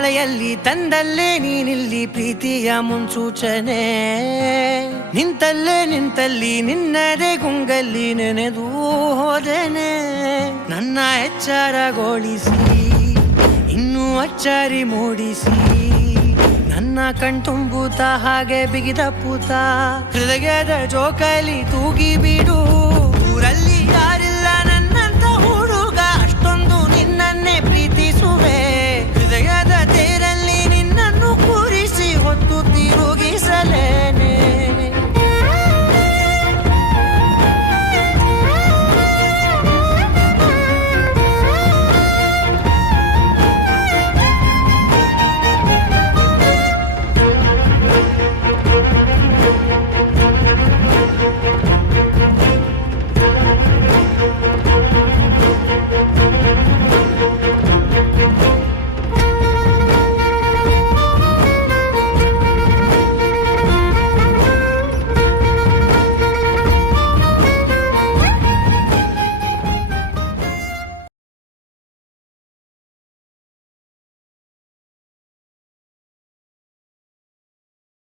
ಮಳೆಯಲ್ಲಿ ತಂದಲ್ಲೇ ನೀನಿಲ್ಲಿ ಪ್ರೀತಿಯ ಮುನ್ಸೂಚನೆ ನಿಂತಲ್ಲಿ ನಿನ್ನದೇ ಗುಂಗಲ್ಲಿ ನೆನೆದು ಹೋದೆನೆ ನನ್ನ ಎಚ್ಚರಗೊಳಿಸಿ ಇನ್ನೂ ಅಚ್ಚರಿ ಮೂಡಿಸಿ ನನ್ನ ಕಣ್ತುಂಬುತ್ತ ಹಾಗೆ ಬಿಗಿದ ಪೂತ ಹೃದಯದ ಜೋಕಾಲಿ ತೂಗಿ ಬಿಡು